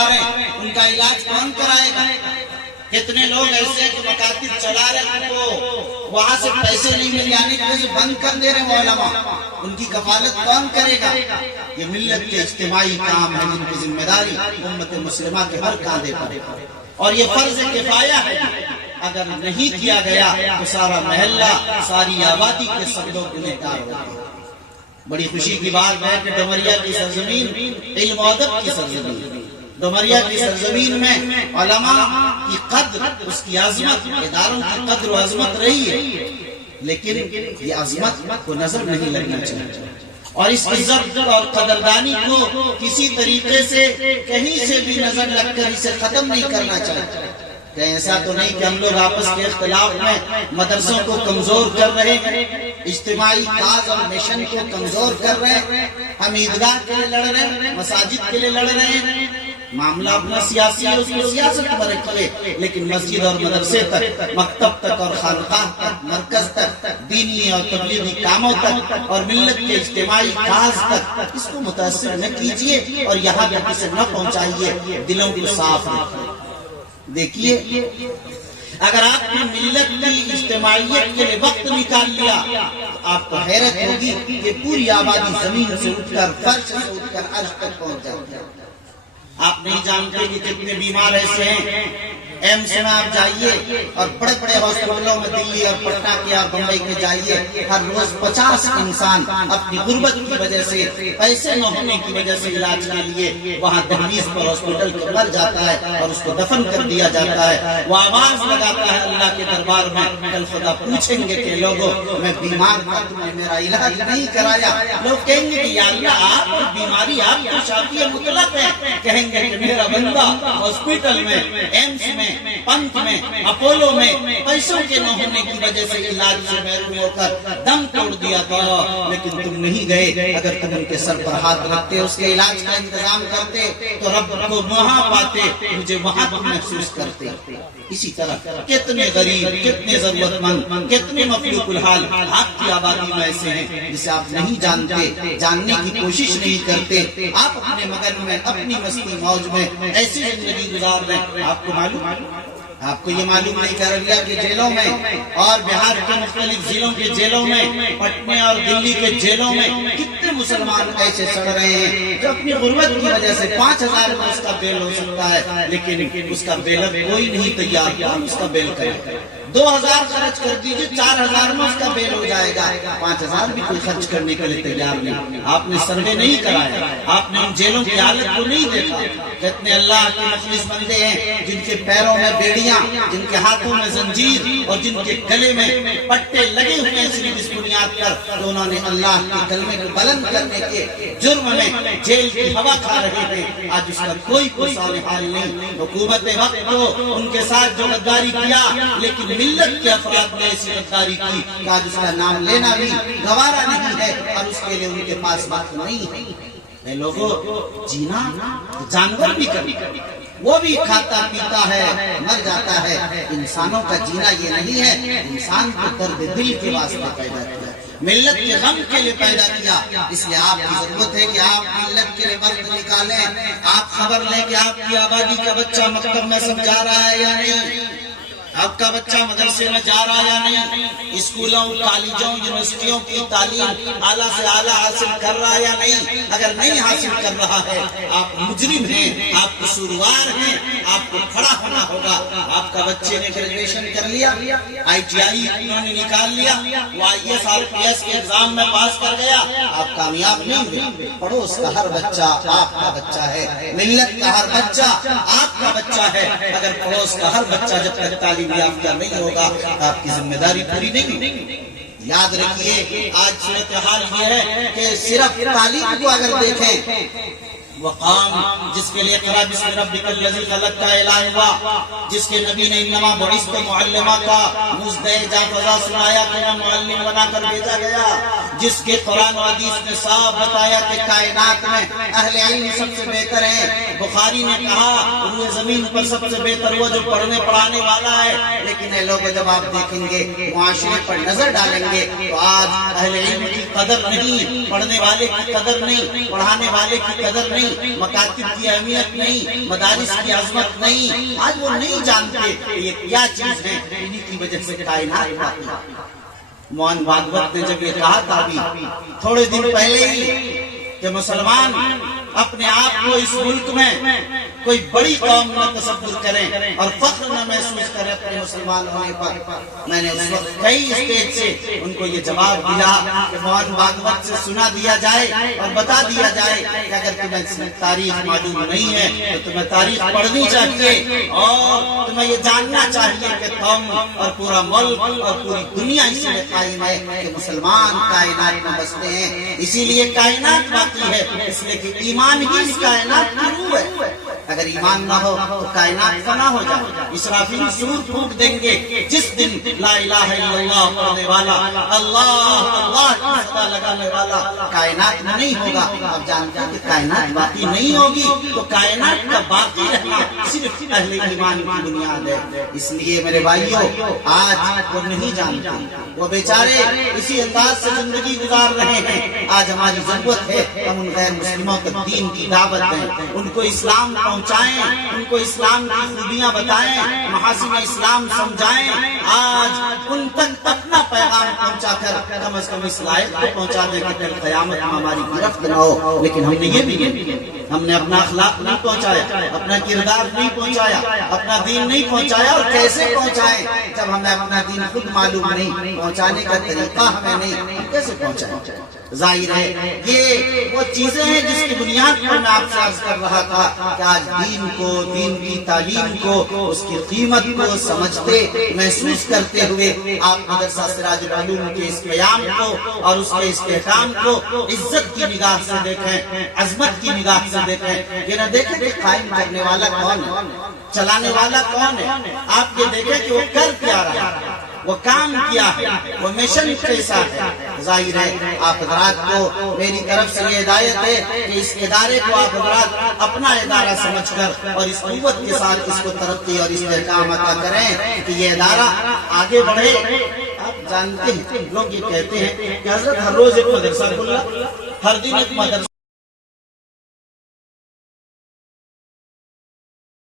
پا رہے ہیں ان کا علاج کون کرائے گا؟ کتنے لوگ ایسے ہیں کہ مکاتب چلا رہے ہیں، ان کو وہاں سے پیسے نہیں مل جانے کی وجہ سے بند کر دے رہے ہیں علماء، ان کی کفالت کون کرے گا؟ یہ ملت کے اجتماعی کام ہے جن کی ذمہ داری امت مسلمہ کے ہر کاندھے پر، اور یہ فرض کفایہ ہے۔ اگر نہیں کیا گیا تو سارا محلہ، ساری آبادی کے سب لوگ گنہگار ہوتے ہیں۔ بڑی خوشی کی بات ہے کہ ڈومریا کی سرزمین علم و ادب کی سرزمین، ڈومریا کی سرزمین میں علماء کی قدر، اس کی عظمت، اداروں کی قدر و عظمت رہی ہے، لیکن یہ عظمت کو نظر نہیں لگنا چاہیے، اور اس عزت اور قدردانی کو کسی طریقے سے کہیں سے بھی نظر لگ کر اسے ختم نہیں کرنا چاہیے۔ کہ ایسا تو نہیں کہ ہم لوگ آپس کے اختلاف میں مدرسوں کو کمزور کر رہے ہیں، اجتماعی کاز اور مشن کو کمزور کر رہے ہیں، ہم عیدگاہ کے لیے لڑ رہے ہیں، مساجد کے لیے لڑ رہے ہیں، معاملہ اپنا سیاسی ہے، اس کو سیاست پر رکھے، لیکن مسجد اور مدرسے تک، مکتب تک اور خانقاہ تک، مرکز تک، دینی اور تبلیغی کاموں تک اور ملت کے اجتماعی کاز تک اس کو متاثر نہ کیجیے اور یہاں تک اسے نہ پہنچائیے، دلوں کو صاف رکھیے۔ دیکھیے، اگر آپ نے ملت کی اجتماعیت کے لیے وقت نکال لیا تو آپ کو حیرت ہوگی کہ پوری آبادی زمین سے اٹھ کر، فرش سے اٹھ کر عرش تک پہنچ جاتی ہے۔ آپ نہیں جانتے کہ کتنے بیمار ایسے ہیں، ایمس میں آپ جائیے اور بڑے بڑے ہاسپٹلوں میں دلی اور پٹنہ کے اور بمبئی کے جائیے، ہر روز 50 انسان اپنی غربت کی وجہ سے، پیسے نہ ہونے کی وجہ سے علاج کے لیے وہاں دہلیز پر ہاسپٹل کے مر جاتا ہے اور اس کو دفن کر دیا جاتا ہے۔ وہ آواز لگاتا ہے اللہ کے دربار میں، کل خدا پوچھیں گے کہ لوگوں میں بیمار تھا، تم نے میرا علاج نہیں کرایا۔ لوگ کہیں گے کہ یا اللہ آپ کی بیماری آپ کی شافی مطلق ہے، کہیں گے کہ میرا بندہ ہاسپٹل میں، ایمس میں، پنت میں، اپولو میں پیسوں کے نہ ہونے کی وجہ سے علاج سے محروم ہو کر دم توڑ دیا تھا، لیکن تم نہیں گئے۔ اگر تم ان کے سر پر ہاتھ رکھتے، اس کے علاج کا انتظام کرتے تو رب کو وہاں پاتے، مجھے وہاں پر محسوس کرتے۔ اسی طرح کتنے غریب، کتنے ضرورت مند، کتنے مفلوق الحال آپ کی آبادی میں ایسے ہیں جسے آپ نہیں جانتے، جاننے کی کوشش نہیں کرتے، آپ اپنے مگن میں، اپنی مستی موج میں ایسی زندگی گزار رہے ہیں۔ آپ کو معلوم، آپ کو یہ معلوم نہیں کر لیا کہ جیلوں میں اور بہار کے مختلف ضلعوں کے جیلوں میں، پٹنہ اور دلی کے جیلوں میں کتنے مسلمان ایسے سڑ رہے ہیں جو اپنی غربت کی وجہ سے 5000 میں اس کا بیل ہو سکتا ہے، لیکن اس کا بیلر کوئی نہیں تیار کیا، اس کا بیل کرے۔ 2000 خرچ کر دیجئے، 4000 میں اس کا بیل ہو جائے گا، 5000 بھی کوئی خرچ کرنے کے لیے تیار نہیں۔ آپ نے سروے نہیں کرایا، آپ نے ان جیلوں کی حالت کو نہیں دیکھا۔ کتنے اللہ کے مخلص بندے ہیں جن کے پیروں میں بیڑیاں، جن کے ہاتھوں میں زنجیر اور جن کے گلے میں پٹے لگے ہوئے ہیں صرف اس بنیاد پر کہ انہوں نے اللہ کے کلمے کو بلند کرنے کے جرم میں جیل کی ہوا کھا رہے تھے۔ آج اس کا کوئی حال نہیں۔ حکومت وقت کو ان کے ساتھ جو غداری کیا، لیکن ملت کے افراد نے ایسی غداری کی کہ آج اس کا نام لینا بھی گوارا نہیں ہے اور اس کے لیے ان کے پاس وقت نہیں ہے۔ اے لوگوں، جینا جانور بھی کبھی وہ بھی کھاتا پیتا ہے، مر جاتا ہے۔ انسانوں کا جینا یہ نہیں ہے، انسان کو درد دل کے واسطے پیدا کیا، ملت کے غم کے لیے پیدا کیا۔ اس لیے آپ کی ضرورت ہے کہ آپ ملت کے لیے وقت نکالیں۔ آپ خبر لیں کہ آپ کی آبادی کا بچہ مکتب میں سب جا رہا ہے یا نہیں، آپ کا بچہ مدرسے میں جا رہا یا نہیں، اسکولوں، کالجوں، یونیورسٹیوں کی تعلیم اعلیٰ سے اعلیٰ حاصل کر رہا یا نہیں۔ اگر نہیں حاصل کر رہا ہے، آپ مجرم ہیں، آپ قصوروار ہیں، آپ کو کھڑا ہونا ہوگا۔ آپ کا بچے نے گریجویشن کر لیا، ITI انہوں نے نکال لیا، وہ IAS RPS کے ایگزام میں پاس کر گیا، آپ کامیاب نہیں ہوئے۔ پڑوس کا ہر بچہ آپ کا بچہ ہے، ملت کا ہر بچہ آپ کا بچہ ہے۔ اگر پڑوس کا ہر بچہ جب تک تعلیم یافتہ نہیں ہوگا، آپ کی ذمہ داری پوری نہیں ہوگی۔ یاد رکھیے، آج صورتحال یہ ہے کہ صرف تعلیم کو اگر دیکھیں، وہ قام جس کے لیے اقرا بسم ربک الذی خلق کا اعلان ہوا، جس کے نبی نے انما بعثت معلما کا مزدہ جا فضا سنایا کہ میں معلم بنا کر بھیجا گیا، جس کے قرآن و حدیث نے صاف بتایا کہ کائنات میں اہل علم سب سے بہتر ہیں۔ بخاری نے کہا روئے زمین پر سب سے بہتر وہ جو پڑھنے پڑھانے والا ہے، لیکن اے لوگ جب آپ دیکھیں گے معاشرے پر نظر ڈالیں گے تو آج اہل علم کی قدر نہیں، پڑھنے والے کی قدر نہیں، پڑھانے والے کی قدر نہیں، مکاتب کی اہمیت نہیں، مدارس کی عظمت نہیں، آج وہ نہیں جانتے کہ یہ کیا چیز ہے۔ انہی کی وجہ سے کائنات باقی ہے۔ موہن بھاگوت نے جب یہ کہا تھا ابھی تھوڑے دن پہلے ہی کہ مسلمان اپنے آپ کو اس ملک میں کوئی بڑی قوم نہ تصور کریں اور فخر نہ محسوس کریں اپنے مسلمان ہونے پر، میں نے اس وقت کئی اسٹیج سے ان کو یہ جواب دیا کہ موہن بھاگوت سے سنا دیا جائے اور بتا دیا جائے کہ اگر تمہیں تاریخ معلوم نہیں ہے تو تمہیں تاریخ پڑھنی چاہیے اور تمہیں یہ جاننا چاہیے کہ تم اور پورا ملک اور پوری دنیا اس میں قائم ہے کہ مسلمان کائنات میں بستے ہیں، اسی لیے کائنات باقی ہے، اس لیے کہ ایمان ہی اس کائنات کی روح ہے۔ اگر ایمان نہ ہو تو کائنات فنا ہو جائے۔ اسرافیل سور پھونک دیں گے جس دن لا الہ الا اللہ پڑھنے والا، اللہ اللہ کی صدا لگانے والا کائنات میں نہیں ہوگا۔ اب جانتے ہیں کہ کائنات باقی نہیں ہوگی تو کائنات کا باقی رہنا صرف اہل ایمان کی بنیاد ہے۔ اس لیے میرے بھائیوں آج وہ نہیں جانتے، وہ بیچارے اسی انداز سے زندگی گزار رہے ہیں۔ آج ہماری ضرورت ہے ہم ان غیر مسلموں کو دین کی دعوت دیں، ان کو اسلام پہنچائیں، ان کو اسلام کی خوبیاں بتائیں، محاسن اسلام سمجھائیں۔ آج ان تک اپنا پیغام پہنچا کر کم از کم اس لائق کو پہنچا دیں کہ کل قیامت میں ہماری گرفت نہ ہو۔ لیکن ہم نے یہ بھی نہیں، ہم نے اپنا اخلاق نہیں پہنچایا، اپنا کردار نہیں پہنچایا، اپنا دین نہیں پہنچایا۔ اور کیسے پہنچائیں جب ہمیں اپنا دین خود معلوم نہیں، پہنچانے کا طریقہ ہمیں نہیں، کیسے پہنچائیں؟ ظاہر ہے یہ وہ چیزیں ہیں جس کی بنیاد پر میں آپ سے عرض کر رہا تھا کہ آج دین کو، دین کی تعلیم کو، اس کی قیمت کو سمجھتے محسوس کرتے ہوئے آپ مدرسہ سراج العلوم کے اس قیام کو اور اس کے استحکام کو عزت کی نگاہ سے دیکھیں، عظمت کی نگاہ سے دیکھیں۔ یہ نہ دیکھیں کہ قائم کرنے والا کون ہے، چلانے والا کون ہے، آپ یہ دیکھیں کہ وہ کر کیا رہا ہے، وہ کام کیا ہے، وہ مشن کیسا ہے۔ ظاہر ہے آپ حضرات کو میری طرف سے یہ ہدایت ہے کہ اس ادارے کو آپ حضرات اپنا ادارہ سمجھ کر اور اس قوت کے ساتھ اس کو ترقی اور استحکام عطا کریں کہ یہ ادارہ آگے بڑھے۔ آپ جانتے ہیں لوگ یہ کہتے ہیں کہ حضرت ہر روز ایک مدرسہ کھلا، ہر دن ایک مدرسہ